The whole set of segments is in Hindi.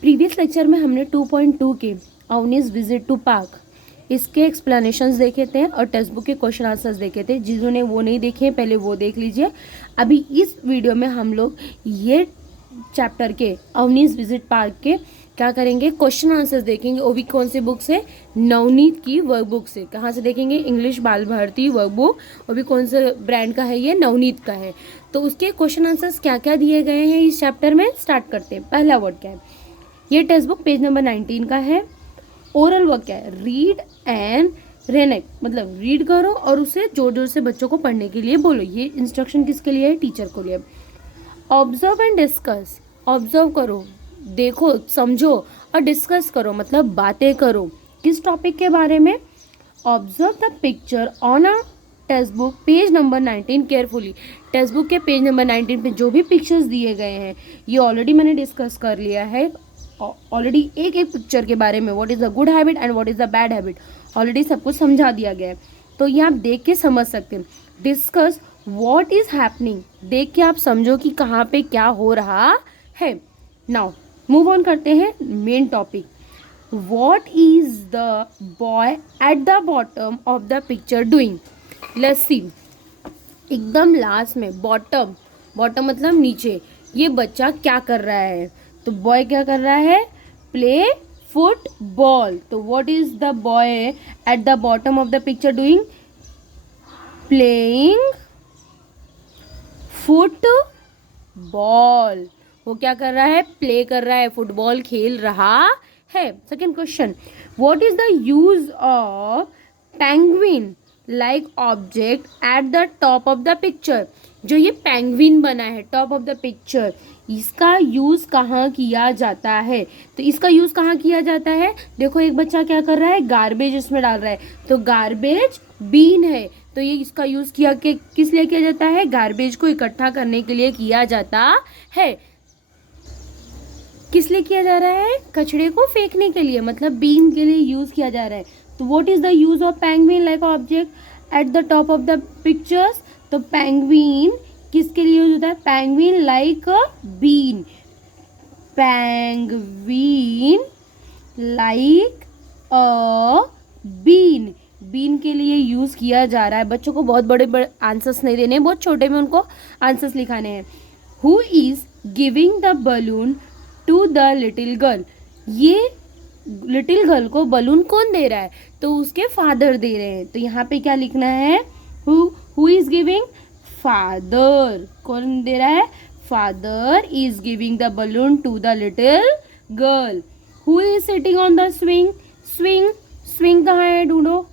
प्रीवियस लेक्चर में हमने 2.2 के अवनीस विजिट टू पार्क इसके एक्सप्लेनेशंस देखे थे और टेक्स्ट बुक के क्वेश्चन आंसर्स देखे थे। जिन्होंने वो नहीं देखे पहले वो देख लीजिए। अभी इस वीडियो में हम लोग ये चैप्टर के अवनीस विजिट पार्क के क्या करेंगे, क्वेश्चन आंसर्स देखेंगे। वो भी कौन सी बुक से? नवनीत की वर्कबुक से। कहाँ से देखेंगे? इंग्लिश बाल भारती वर्कबुक। वो भी कौन से ब्रांड का है? ये नवनीत का है। तो उसके क्वेश्चन आंसर्स क्या क्या दिए गए हैं इस चैप्टर में, स्टार्ट करते हैं। पहला वर्ड क्या है? ये टेक्स्ट बुक पेज नंबर 19 का है। ओरल वर्क क्या है? रीड एंड रेनेक्ट, मतलब रीड करो और उसे जोर जोर से बच्चों को पढ़ने के लिए बोलो। ये इंस्ट्रक्शन किसके लिए है? टीचर को लिए। ऑब्जर्व एंड डिस्कस, ऑब्जर्व करो, देखो, समझो और डिस्कस करो, मतलब बातें करो। किस टॉपिक के बारे में? Observe the picture on a text book page number 19 carefully. Text book के पेज नंबर 19 पे जो भी पिक्चर्स दिए गए हैं ये ऑलरेडी मैंने डिस्कस कर लिया है। ऑलरेडी एक एक पिक्चर के बारे में, what is the good habit and what is the bad habit, already सब कुछ समझा दिया गया है। तो ये आप देख के समझ सकते हैं। डिस्कस व्हाट इज़ हैपनिंग, देख के आप समझो कि कहाँ पे क्या हो रहा है। नाउ मूव ऑन करते हैं main topic. What is the boy at the bottom of the picture doing? Let's see. एकदम लास्ट में बॉटम, बॉटम मतलब नीचे, ये बच्चा क्या कर रहा है? तो बॉय क्या कर रहा है? Play football. तो what is the boy at the bottom of the picture doing? Playing football. वो क्या कर रहा है? प्ले कर रहा है, फुटबॉल खेल रहा है। Second question, what is the use of penguin like object at the top of the picture? जो ये पेंगुइन बना है टॉप ऑफ द पिक्चर, इसका यूज कहाँ किया जाता है? तो इसका यूज कहाँ किया जाता है? देखो एक बच्चा क्या कर रहा है? गार्बेज इसमें डाल रहा है, तो गार्बेज बीन है। तो ये इसका यूज किया के किस लिए किया जाता है? गार्बेज को इकट्ठा करने के लिए किया जाता है। किस लिए किया जा रहा है? कचड़े को फेंकने के लिए, मतलब बीन के लिए यूज किया जा रहा है। तो what is the use of penguin like object at the top of the pictures? तो पेंगुइन किसके लिए यूज होता है? Penguin like a bean, penguin like a bean, bean के लिए यूज किया जा रहा है। बच्चों को बहुत बड़े बड़े आंसर्स नहीं देने, बहुत छोटे में उनको आंसर्स लिखाने हैं। Who is giving the balloon to the little girl? ये लिटिल गर्ल को बलून कौन दे रहा है? तो उसके फादर दे रहे हैं। तो यहाँ पे क्या लिखना है? Who is giving? फादर। कौन दे रहा है? Father is giving the balloon to the little girl. Who is sitting on the swing? Swing, swing कहाँ है? ढूंढो।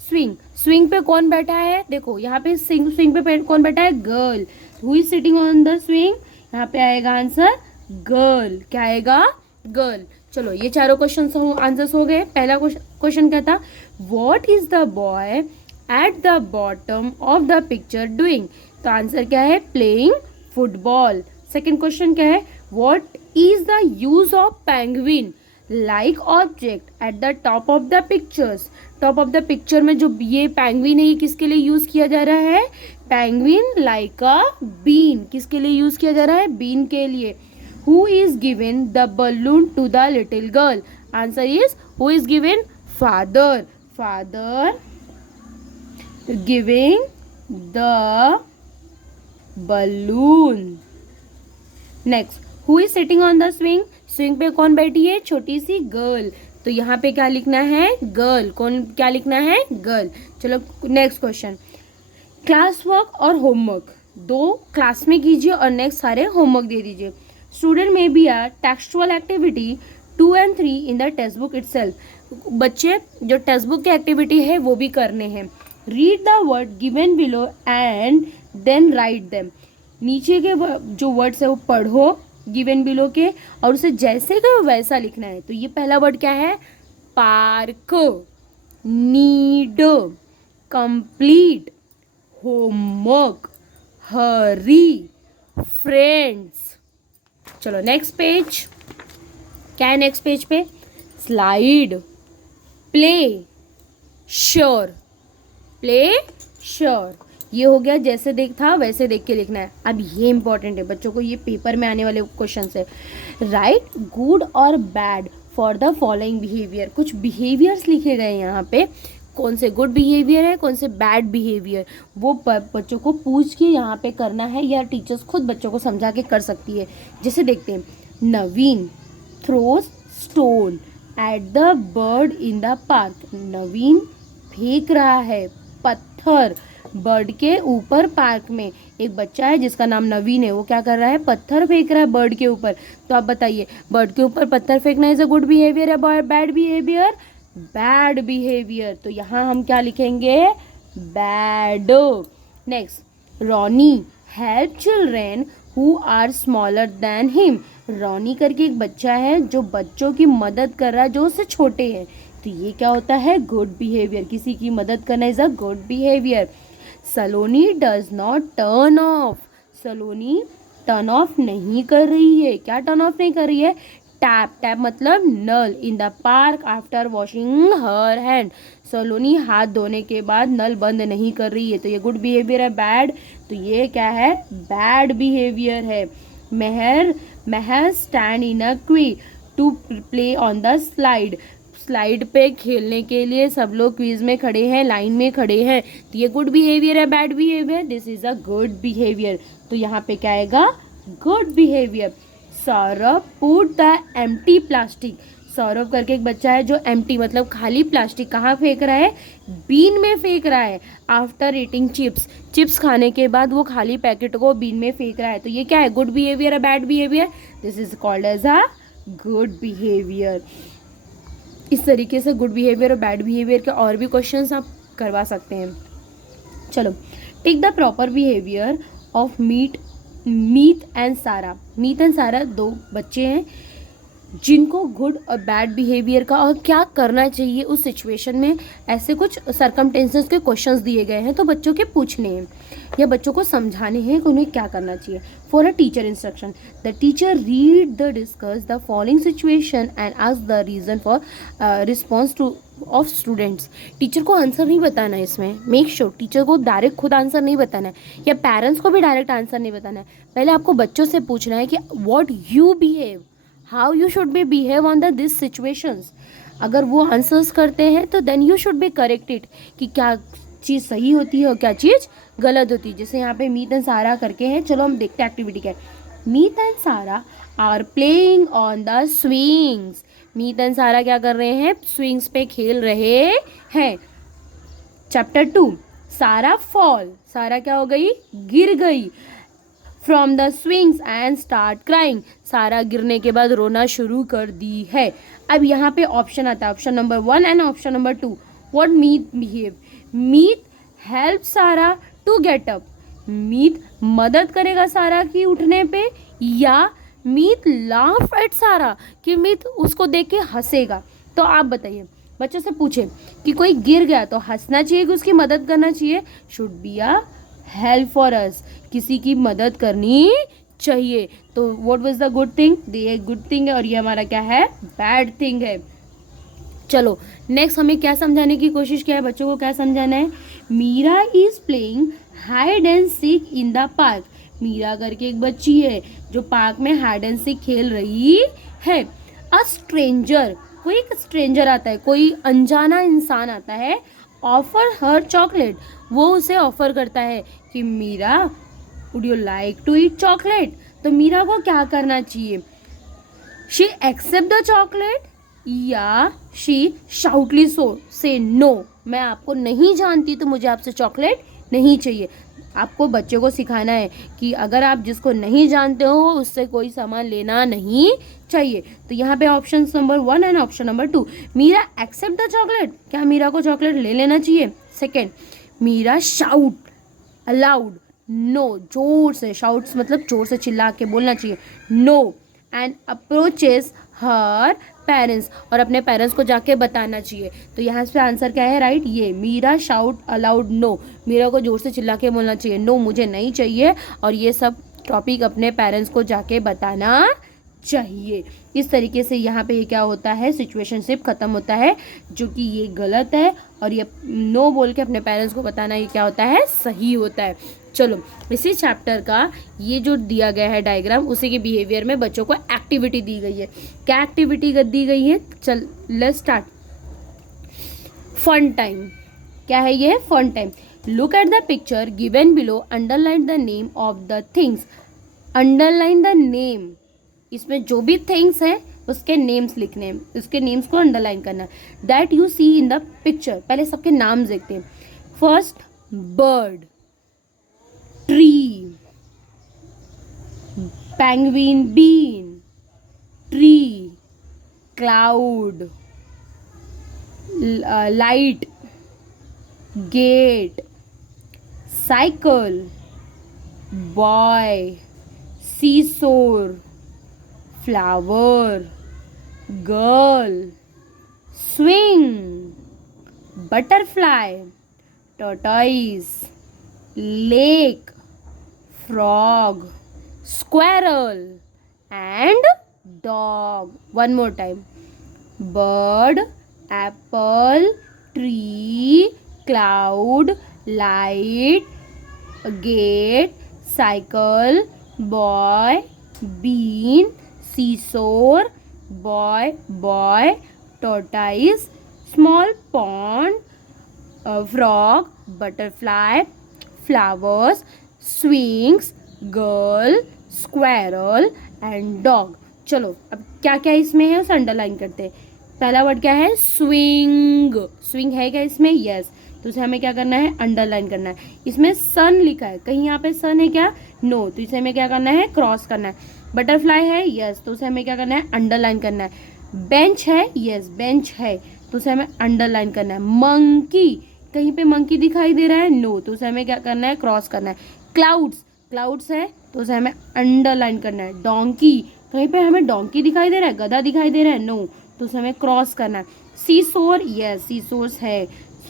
स्विंग, स्विंग पे कौन बैठा है? देखो यहाँ पे स्विंग पे कौन बैठा है? Girl. Who is sitting on the swing? यहाँ पे आएगा आंसर गर्ल। क्या आएगा? गर्ल। चलो ये चारों क्वेश्चन आंसर्स हो गए। पहला क्वेश्चन क्या था? What is the boy at the bottom of the picture doing? तो आंसर क्या है? Playing football. सेकेंड क्वेश्चन क्या है? What is the use of penguin like object at the top of the pictures? Top of the picture में जो ये पेंगुइन है ये किसके लिए यूज किया जा रहा है? Penguin like a bean. किसके लिए यूज किया जा रहा है? बीन के लिए। Who is given the balloon to the little girl? Answer is who is given? Father. Father giving the balloon. Next, who is sitting on the swing? Swing पे कौन बैठी है? छोटी सी गर्ल। तो यहाँ पे क्या लिखना है? गर्ल। कौन क्या लिखना है? गर्ल। चलो नेक्स्ट क्वेश्चन, क्लास वर्क और होमवर्क दो क्लास में कीजिए और नेक्स्ट सारे होमवर्क दे दीजिए। Student may be are textual activity 2 and 3 in the text book itself. बच्चे जो टेक्स्ट बुक की एक्टिविटी है वो भी करने हैं। Read the word given below and then write them. नीचे के जो वर्ड्स है वो पढ़ो गिवन बिलो के और उसे जैसे का वैसा लिखना है। तो ये पहला वर्ड क्या है? पार्क, नीड, कंप्लीट, होमवर्क, हरी, फ्रेंड्स। चलो नेक्स्ट पेज, क्या है नेक्स्ट पेज पे? Slide, play, sure, play, sure. ये हो गया जैसे देख था वैसे देख के लिखना है। अब ये इंपॉर्टेंट है बच्चों को, ये पेपर में आने वाले क्वेश्चन है। राइट गुड और bad for the following behaviour. कुछ बिहेवियर्स लिखे गए हैं यहाँ पे, कौन से गुड बिहेवियर है कौन से बैड बिहेवियर, वो बच्चों को पूछ के यहाँ पे करना है, या टीचर्स खुद बच्चों को समझा के कर सकती है। जैसे देखते हैं, Naveen throws stone at the bird in the park. Naveen फेंक रहा है पत्थर बर्ड के ऊपर पार्क में। एक बच्चा है जिसका नाम नवीन है, वो क्या कर रहा है, पत्थर फेंक रहा है बर्ड के ऊपर। तो आप बताइए, बर्ड के ऊपर पत्थर फेंकना इज अ गुड बिहेवियर है बैड बिहेवियर? Bad behaviour. तो यहाँ हम क्या लिखेंगे, bad. Next, Ronnie help children who are smaller than him. Ronnie करके एक बच्चा है जो बच्चों की मदद कर रहा है जो उससे छोटे हैं। तो ये क्या होता है, गुड बिहेवियर। किसी की मदद करना is a good behaviour. Saloni does not turn off. Saloni turn off नहीं कर रही है। क्या टर्न ऑफ नहीं कर रही है, टैप। टैप मतलब नल in the park after washing her hand. Saloni हाथ धोने के बाद नल बंद नहीं कर रही है। तो ये गुड बिहेवियर है बैड? तो ये क्या है, बैड बिहेवियर है। महर stand in a queue to play on the slide. Slide पे खेलने के लिए सब लोग क्वीज में खड़े हैं, लाइन में खड़े हैं। तो ये गुड बिहेवियर है bad behaviour? This is a good behaviour. तो यहाँ पे क्या आएगा, good behaviour. Saurabh put the empty plastic. Saurabh करके एक बच्चा है जो एम्प्टी मतलब खाली प्लास्टिक कहाँ फेंक रहा है, बीन में फेंक रहा है। आफ्टर ईटिंग चिप्स, चिप्स खाने के बाद वो खाली पैकेट को बीन में फेंक रहा है। तो ये क्या है, गुड बिहेवियर है bad behaviour? This is called as a good behaviour. इस तरीके से गुड बिहेवियर और बैड बिहेवियर के और भी क्वेश्चंस आप करवा सकते हैं। चलो, take the proper behaviour of Meet and Sara. Meet and सारा दो बच्चे हैं जिनको गुड और बैड बिहेवियर का और क्या करना चाहिए उस सिचुएशन में, ऐसे कुछ सर्कमटेंसेस के क्वेश्चंस दिए गए हैं। तो बच्चों के पूछने हैं या बच्चों को समझाने हैं कि उन्हें क्या करना चाहिए। For a teacher instruction, the teacher read the discuss the following situation and ask the reason for response to of students. Teacher को आंसर नहीं बताना है इसमें, मेक श्योर टीचर को डायरेक्ट खुद आंसर नहीं बताना है या पेरेंट्स को भी डायरेक्ट आंसर नहीं बताना है। पहले आपको बच्चों से पूछना है कि what you behave, how you should be behave on the this situations. अगर वो आंसर्स करते हैं तो then you should be corrected कि क्या चीज़ सही होती है और क्या चीज़ गलत होती है। जैसे यहाँ पे मीत एंड सारा करके हैं, चलो हम देखते हैं एक्टिविटी क्या है। Meet and Sara are playing on the swings. Meet and Sara क्या कर रहे हैं, स्विंग्स पे खेल रहे हैं। चैप्टर 2, सारा फॉल। सारा क्या हो गई, गिर गई। From the swings and start crying. सारा गिरने के बाद रोना शुरू कर दी है। अब यहाँ पे ऑप्शन आता है, option number 1 and option number 2। What Meet behave, Meet help सारा टू गेट अप। मीत मदद करेगा सारा की उठने पे, या मीत लाफ एट सारा कि मीत उसको देख के हंसेगा। तो आप बताइए, बच्चों से पूछे कि कोई गिर गया तो हंसना चाहिए कि उसकी मदद करना चाहिए? Should be a help for us, किसी की मदद करनी चाहिए। तो what was the good thing, ये गुड थिंग है और ये हमारा क्या है, बैड थिंग है। चलो नेक्स्ट हमें क्या समझाने की कोशिश किया है, बच्चों को क्या समझाना है। Meera is playing hide and seek in the park. Meera करके एक बच्ची है जो पार्क में हाइड एंड सीक खेल रही है। अ स्ट्रेंजर, कोई एक स्ट्रेंजर आता है, कोई अनजाना इंसान आता है। ऑफर हर चॉकलेट, वो उसे ऑफर करता है कि Meera would you like to eat chocolate. तो मीरा को क्या करना चाहिए, शी एक्सेप्ट द चॉकलेट या शी शाउटली से नो, मैं आपको नहीं जानती तो मुझे आपसे चॉकलेट नहीं चाहिए। आपको बच्चों को सिखाना है कि अगर आप जिसको नहीं जानते हो उससे कोई सामान लेना नहीं चाहिए। तो यहाँ पे option number 1 and option number 2। Meera accept the chocolate, क्या मीरा को चॉकलेट ले लेना चाहिए? Second, Meera shout aloud no, जोर से, शाउट्स मतलब जोर से चिल्ला के बोलना चाहिए no, and approaches her parents, और अपने पेरेंट्स को जाके बताना चाहिए। तो यहाँ से आंसर क्या है, राइट, ये Meera shout aloud no, Meera को जोर से चिल्ला के बोलना चाहिए नो मुझे नहीं चाहिए, और ये सब टॉपिक अपने पेरेंट्स को जाके बताना चाहिए। इस तरीके से यहाँ पे ये क्या होता है, सिचुएशनशिप खत्म होता है, जो कि ये गलत है, और ये नो बोल के अपने पेरेंट्स को बताना ये क्या होता है, सही होता है। चलो, इसी चैप्टर का ये जो दिया गया है डायग्राम, उसी के बिहेवियर में बच्चों को एक्टिविटी दी गई है। क्या एक्टिविटी दी गई है, चल लेट्स स्टार्ट। Fun time. क्या है ये, fun time. Look at the picture given below, underline the name of the things. Underline the name, इसमें जो भी थिंग्स है उसके नेम्स लिखने हैं, उसके नेम्स को अंडरलाइन करना है। That you see in the picture, पहले सबके नाम देखते हैं। First, bird, tree, penguin, bean, tree, cloud, light, gate, cycle, boy, seesaw, flower, girl, swing, butterfly, tortoise, lake, frog, squirrel and dog. One more time. Bird, apple, tree, cloud, light, gate, cycle, boy, bean, seesaw, boy, tortoise, small pond, frog, butterfly, flowers, swings, girl, squirrel and dog. चलो, अब क्या क्या इसमें है उसे अंडरलाइन करते हैं। पहला वर्ड क्या है, स्विंग। स्विंग है क्या इसमें, यस, तो उसे हमें क्या करना है, अंडरलाइन करना है। इसमें सन लिखा है, कहीं यहाँ पे सन है क्या, नो, तो इसे हमें क्या करना है, क्रॉस करना है। बटरफ्लाई है, यस, तो उसे हमें क्या करना है, अंडरलाइन करना है। बेंच है, यस, बेंच है, तो उसे हमें अंडरलाइन करना है। मंकी, कहीं पे मंकी दिखाई दे रहा है, नो, तो उसे हमें क्या करना है, क्रॉस करना है। क्लाउड्स, क्लाउड्स है, तो उसे हमें अंडरलाइन करना है। डोंकी, कहीं पे हमें डोंकी दिखाई दे रहा है, गधा दिखाई दे रहा है, नो, तो उसे हमें क्रॉस करना है। सीसोर, यस, सीसोर्स है।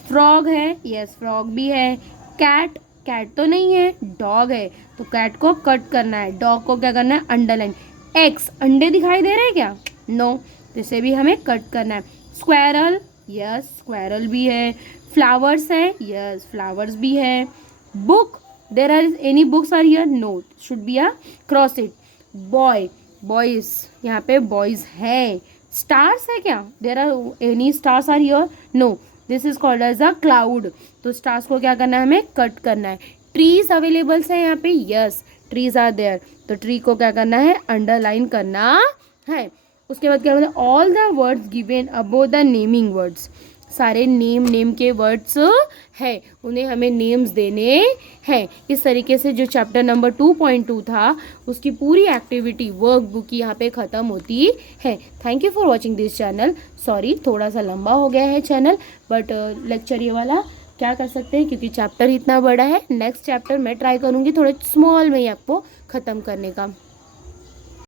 फ्रॉग है, यस, फ्रॉग भी है। कैट, कैट तो नहीं है, डॉग है, तो कैट को कट करना है। डॉग को क्या करना है, अंडरलाइन। एग्स, अंडे दिखाई दे रहे हैं क्या, नो, तो इसे भी हमें कट करना है। स्क्वायरल, यस, स्क्वायरल भी है। फ्लावर्स है, यस, फ्लावर्स भी है। Book, there are any books are here, no, should be a cross it. Boy, boys, यहाँ पे बॉयज है। स्टार्स है क्या, there are any stars are here, no, this is called as a cloud, तो स्टार्स को क्या करना है, हमें कट करना है। ट्रीज अवेलेबल्स है यहाँ पे, यस, ट्रीज आर देयर, तो ट्री को क्या करना है, अंडरलाइन करना है। उसके बाद क्या बोलते हैं, all the words given above the naming words, सारे नेम के वर्ड्स है, उन्हें हमें नेम्स देने हैं। इस तरीके से जो चैप्टर नंबर 2.2 था उसकी पूरी एक्टिविटी वर्क बुक यहाँ पे ख़त्म होती है। Thank you for watching this channel. Sorry, थोड़ा सा लंबा हो गया है चैनल, बट लेक्चर ये वाला क्या कर सकते हैं, क्योंकि चैप्टर इतना बड़ा है। नेक्स्ट चैप्टर मैं ट्राई करूँगी थोड़े स्मॉल में ही आपको ख़त्म करने का।